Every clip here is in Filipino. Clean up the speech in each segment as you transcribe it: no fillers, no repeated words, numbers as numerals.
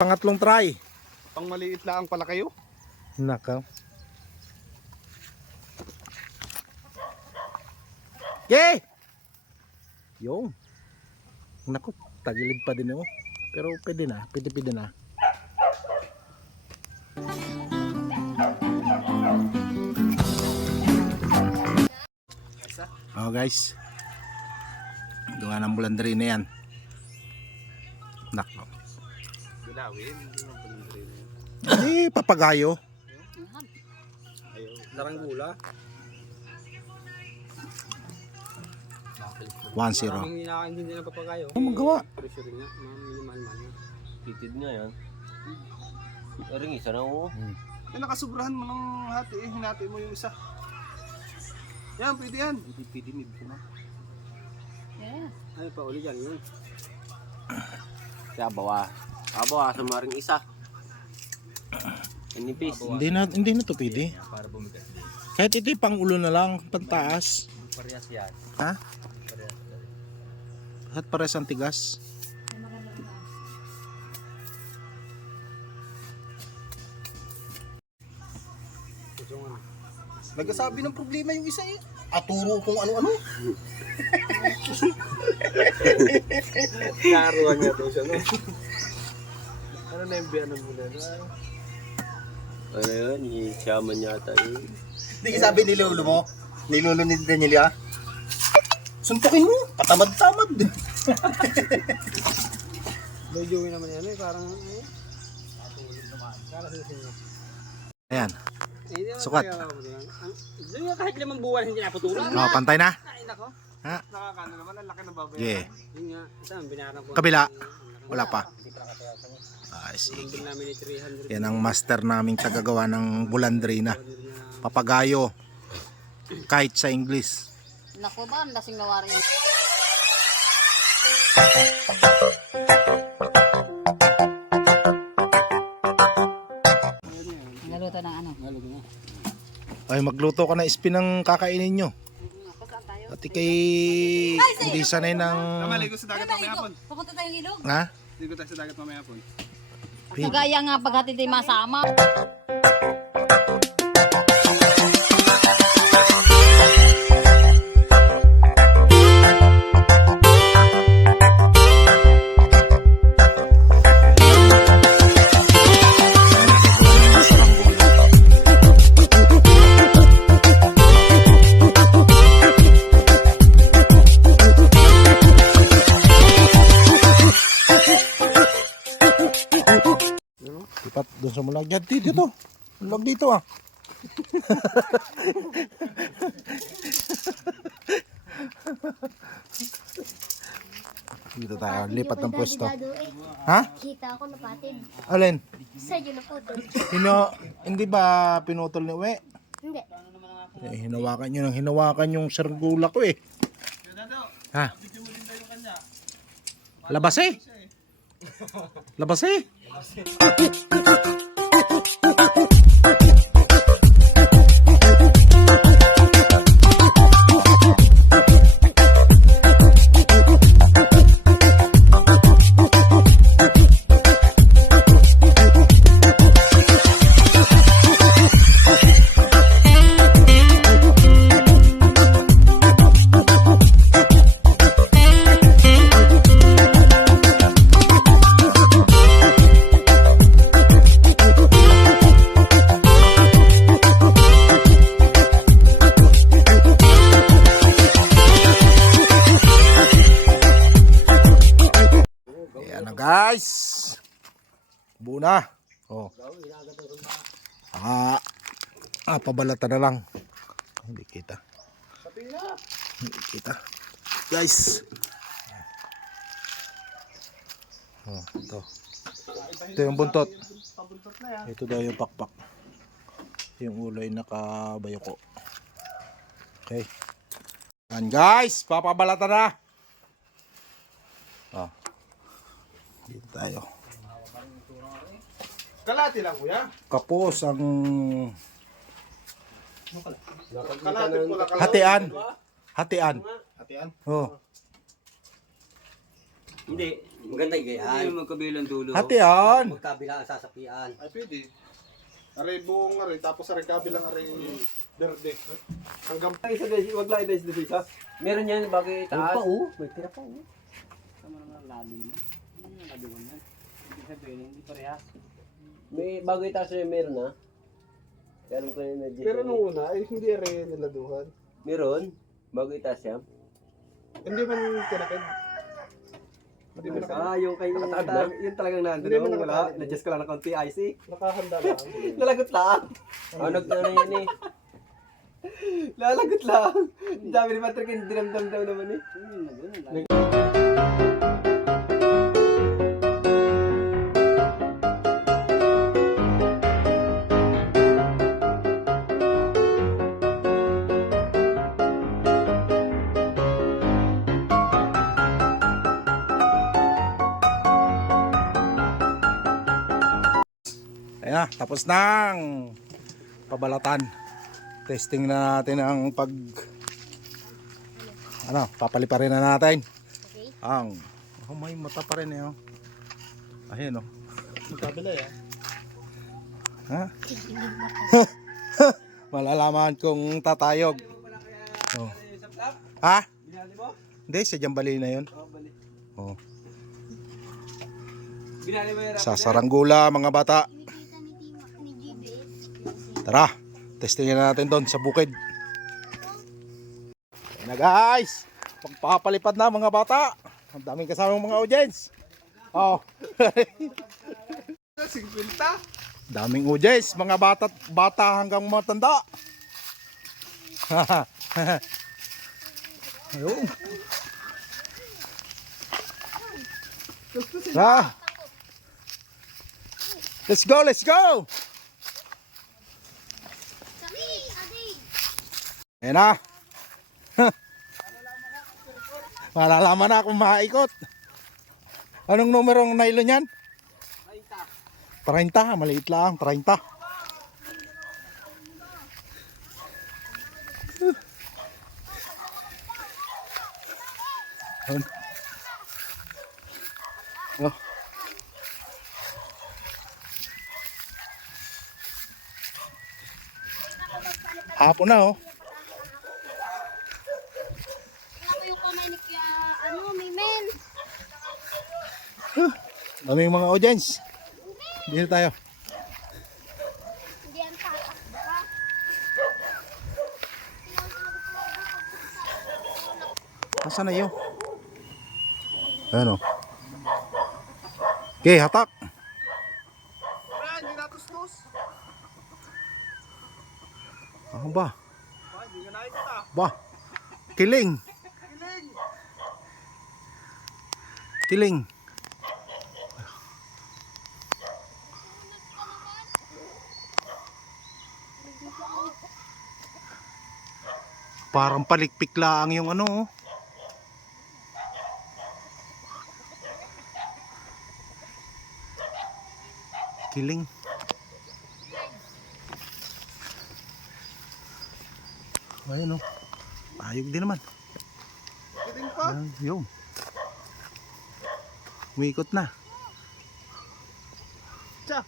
Pangatlong try. Pang maliit lang pala kayo. Nakaw. Yay! Yung. Naku, tagilid pa din ako. Pero pwede na, pwede na. Oh guys. Gawa ng bulandri na yan. Nako. Gulawin, hindi mo bulandri na yan. Eh, papagayo. Ayaw. Laranggula. 1-0. Maraming hinakaintindi ng papagayo. Ano magawa? Pressure nga, minimal-mal nga. Titid nga yan. Ring isa na oo. Eh, nakasubrahan mo ng hati eh. Hinati mo yung isa. Yan, pwede yan. Pwede mid ko na. Yeah. Ay, pa uli dyan yun. Kaya bawa sa maring isa. Inipis. Hindi na to pwede. Para bumigas din. Kahit ito yung pang ulo na lang, pantaas. Parehas yan. Ha? Parehas. At pares ang tigas. Nagsasabi ng problema yung isa eh. Aturo kung ano-ano. Naruan niya to siya, no? Ano na yung biyanan mo na? Ano yun? Shaman yata yun. Hindi ka sabi ni Lolo mo? Ni Lolo ni Daniel ah? Suntukin mo, patamad-tamad. Lojoy naman yan eh, parang eh. Ayan. Sukat. Doon nga kahit 5 buwan hindi naputulan. Oh, pantay na. Ay, nako. Ha? Nakakano naman, ang laki ng babae. Yeah. Yun nga, ito ang binaran ko. Kabila. Wala pa. Ay, Sige. sige. Namin ni 300. Yan ang master naming tagagawa ng bulandrina. Papagayo. Kahit sa English. Naku ba, ang lasing nawari yun. Naluto ng ano? Ay, magluto ka na spin ng kakainin nyo. Saan tayo? Pati kay hindi sanay ng... Maligo sa dagat mamaya hapon. Pupunta tayong ilog. Ha? Ligo tayo sa dagat mamaya hapon. Kagaya nga pag hati tayo masama. Lipat doon sa mulag. Yan, dito. Mulag dito ah. Dito tayo. Lipat ng pwesto. Ha? Kita ako napatid. Alin? Sa iyo na po to. Hindi ba pinutol ni Uwe? Hindi. Hinawakan yung sergula ko eh. Ha? Labas eh. Labas eh. Guys, buo na. Oh. Pabalata na lang. Hindi kita. Hindi kita. Guys. Oh, ito. Ito yung buntot. Ito daw yung pakpak. Yung ulo ay nakabayoko. Okay. And guys, papabalata na. Oh. Dito tayo. Kalati lang kuya. Kapos ang Kalati po lang. hatian. Hatian. Hatian. Oh. Hindi. Maganda yung Ay, gayaan. magkabilang dulo. Hati yan. Magkabila ang sasapian. Ay, pwede. Aray buong aray, tapos aray kabilang aray berde. Hanggang Isa guys, wag lang guys dito isa. Meron yan bagay itaas. May tira pa oh. Tama naman labi niya. Labi mo yan. Hindi sabihin, hindi parehas. May bagay itaas na meron na. Pero ko yung medyo. pero nung una ay hindi aray niladuhan. Meron. Bagay itaas yan. Hindi man tinakid. Hindi man Yung kay yun talagang nandun. Hindi mo Wala, nakatalit. na-adjust ko lang ng konti IC. nakahanda lang. Nalagot lang. Ano yan eh. Lalagot lang. Ang dami ni Patrick, hindi dinamdam daw naman eh. Ayan na, tapos nang pabalatan. Testing na natin ang papaliparin na natin. Okay. Ang may mata pa rin eh. Oh. Ayun oh. Magkabila yan. Ha? Malalaman kung tatayog. Oh. Ha? Binali mo? Hindi, sa Jambali na yun. Oo, bali. Oh. Binali mo yung Sa Saranggula mga bata. Kinikita ni GBS. Tara, testingin na natin doon sa bukid. Ayan na guys, pagpapalipad na mga bata. Ang daming kasamang mga audience. Oh. 50. Daming audience, mga bata hanggang matanda. Ayun. Ah. Let's go, let's go. Sabi, adi. Ayan na. Malalaman na kung maikot. Anong numero ng nylon yan? 30. 30, maliit lang, 30. Oh. Hapon na oh. Wala ko yung kamay ni kaya, Mimen. Daming mga audience. Dito tayo. Hindi yan tatak, diba? Nasaan na yun? Ayan o. Okay, hatak. Hindi natustos. Ano ba? Hindi ka nakikita. Ba? Kiling. Kiling. Parang palikpik lang yung ano oh. Kiling. Ayun oh. Ayog din naman. Kiling pa. Yung. Umikot na. Siya.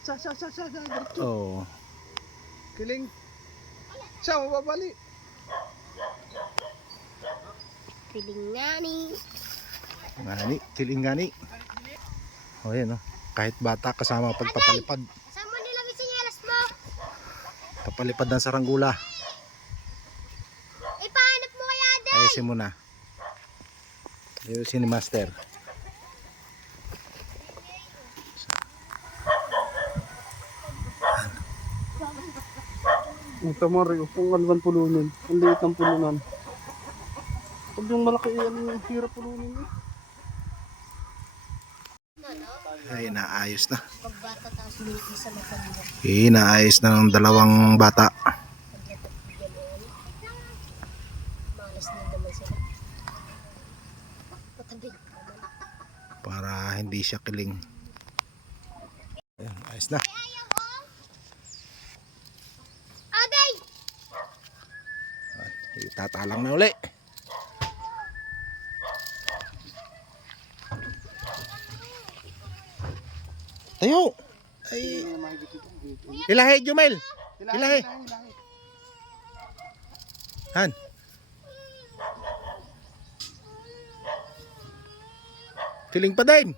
Oh. Kiling. Siya, mababali. Piling nga ni. Ngani, kiling ngani. Oh, ayan oh. Kahit bata kasama pagpapalipad. Saan mo nilagay sa nyelas mo? Papalipad ng Saranggula. Ipahanap mo kaya din. Ayusin mo na. Ayusin ni Master. Ito mo rin, kung alwan pulunin. Ang liit ng pulunan. Pag yung malaki yan, yung hirap pulunin eh. Ay, naayos na. Pagbata tapos binigay sa matanda. Inaayos na ng dalawang bata. Malas din naman sila. Patabi. Para hindi siya kiling. Ayan, ayos na. Aday! Itatalang na uli. Tayo. Ay. Hilahe, Jumel. Hilahe. Han. Tiling pa din.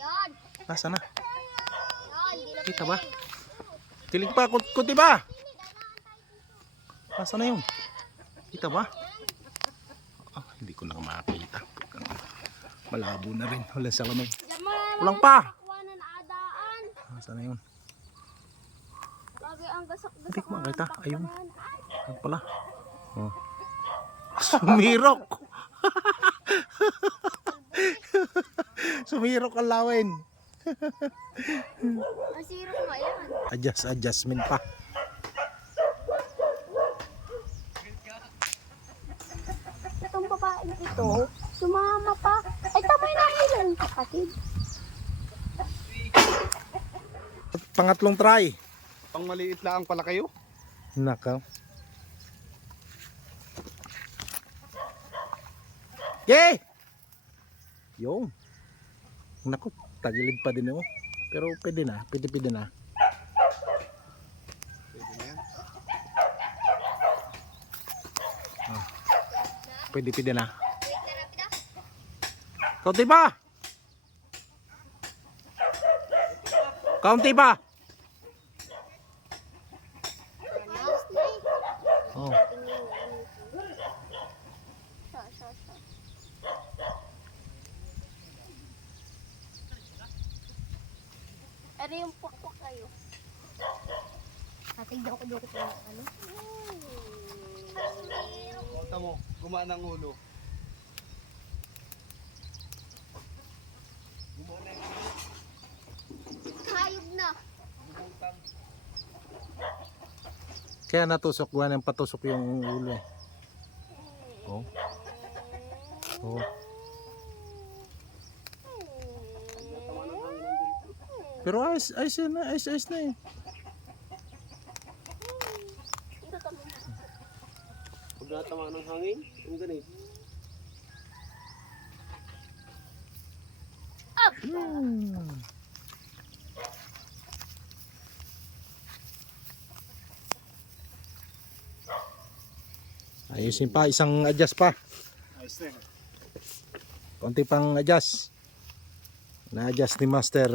Yan. Nasaan na? Yan. Hindi na Kita ba? Tiling pa, kunti ba? Nasaan na yun? Kita ba? Ah, hindi ko na makakita. Malabo na rin. Walang salamin. Kulang pa. Kuha na naadaan. Nasaan na yun? Lagi ang gasak-gasak. Hindi ko makita. Ayun. Ayun pala. Oh. Sumirok. Sumirok ang lawin. Ang siro ko yan. Adjustment pa. Itong babaeng ito, sumama pa. Ay, tamay na ilang kapatid. At pangatlong try. Pang maliit lang pala kayo. Nakaw. Yay! Yo. Naku, tagilid pa din ako. Pero pwede na, pwede na. Pwede na yan. Pwede na. Kaunti ba? Kaunti ba? Oh. Ano yung pukpuk kayo? Katigyan ko doon ko ano? Kota mo, gumaan ang ulo. Hayog na. Kaya natusok ng patusok yung ulo eh. Oh. Oh. Pero ayos na eh. Pag natama ng hangin, yung ganito. Ayusin pa, isang adjust pa. Ayos na yan. Konti pang adjust. Na-adjust ni Master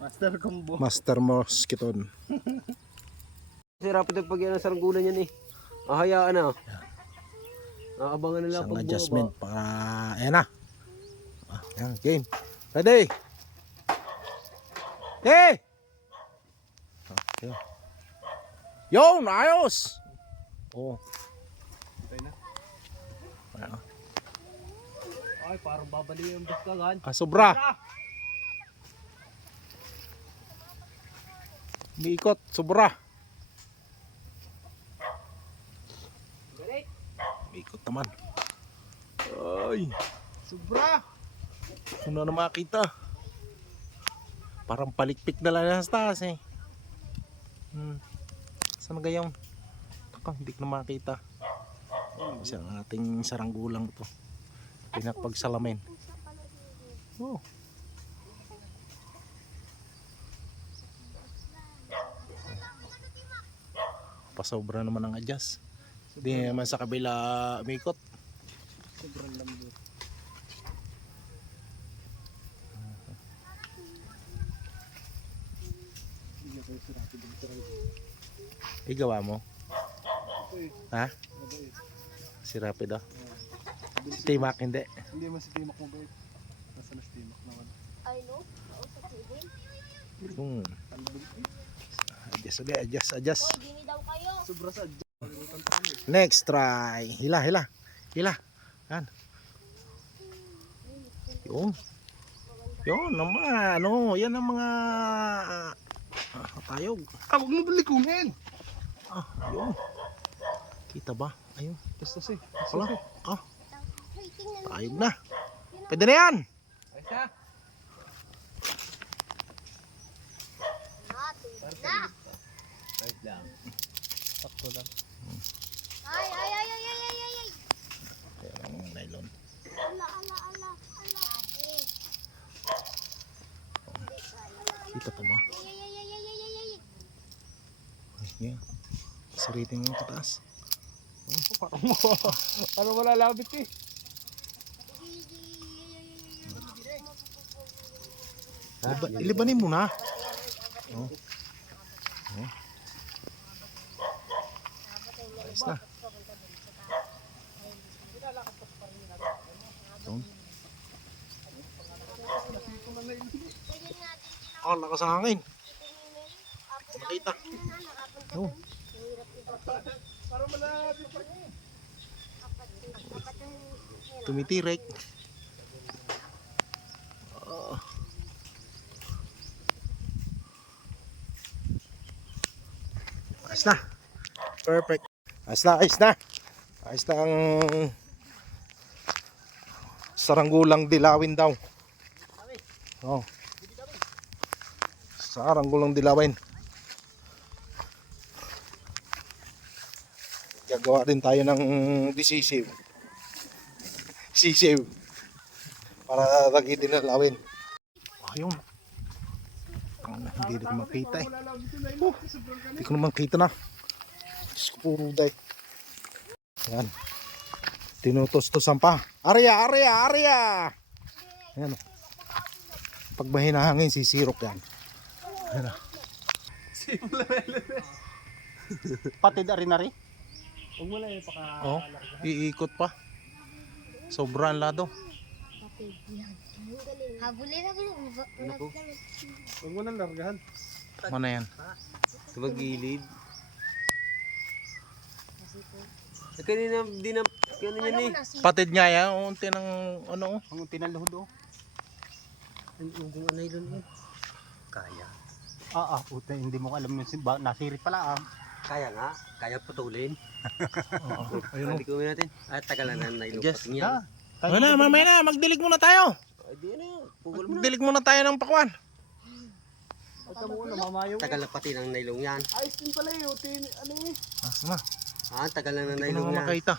Master combo. Master Mosquiton. Sira pa ito pag yan ang saranggulan yan eh. Ahayaan na. Naabangan nila Isang pag adjustment para ayan na. Yan, game. Ready? Hey! Okay. Yo, ayos! Oh. Okay na. Ayan. Ay, parang babali yung buskagan. Sobra. Umiikot, sobra. Umiikot naman. Ay, Sobra! ano na makita. Parang palikpik na lang sa taas eh. Saan na gayon? Taka, hindi ko na makita. Kasi ang ating saranggulang to. Pinapagsalamin. Oh. Pasobra naman ang adjust. Hindi naman sa kabila umikot. Sobrang lambot. Bigyan ko yung sirapi din sa rin. Igawa mo? Okay. Ha? Mabait. Si Rapid ah. Timak hindi. Hindi man si Timak mabait. Nasa na si Timak naman. Ay no, kausap ni Will. Adjust. Hoy, gini daw kayo. Sobra sa adjust. Palimutan pa kami. Next try. Hila. Yan. Yun naman. Ano, yan ang mga tayog. Huwag mo balikunin! Yun. Kita ba? Ayun. Basta si. Wala. Hoy, tingnan mo. Tayog na. Pwede na yan. Na. Wait lang. Sakto lang. Ay. Ayan ang nylon. Ala. Kita pa ba? Ay, yan. Saritin mo kataas. Ano malalabit eh? Ilibanin mo na. Oh. Oh. Ayos na. Doon. Oh, lakas ang hangin. Makita. Oh. Tumitirik. Oh. Ayos na. Perfect. Ayos na, ayos na. Ayos na ang saranggulang dilawin daw. Oh. Saranggulang dilawin. Gagawa din tayo ng decisive. Sisive. Para lagi din nalawin. Ayun. Hindi ko makita eh. Hindi ko naman kita na. Diyos ko puro day. Ayan. Tinutos-tosan pa. Arya, arya, arya. Ayan. Pag mahinahangin, sisirok yan. Ayan. Pati na rin. Huwag mo lang paka... Oh, iikot pa. Sobrang lado. Habulin na Huwag mo nang largahan. Mana yan? Tumagilid. Kanina, di na, kanina yan eh. Patid nga yan. Unti ng ano. Ang tinaluhod oh. Yung nylon eh. Kaya. Puta, hindi mo alam na nasirit pala Kaya nga, kaya putulin. Ayun. Hindi natin. At tagalan na nylon pating yan. Wala, mamaya na. Magdilig muna tayo. Ay, di na yun. Pugol mo na. Magdilig muna tayo ng pakwan. Pagka mo namamayaw. Tagal na pati ng nylon yan. Ayos din pala ano eh. Asa na? Tagal na ng Hindi ko nylon naman yan. makita.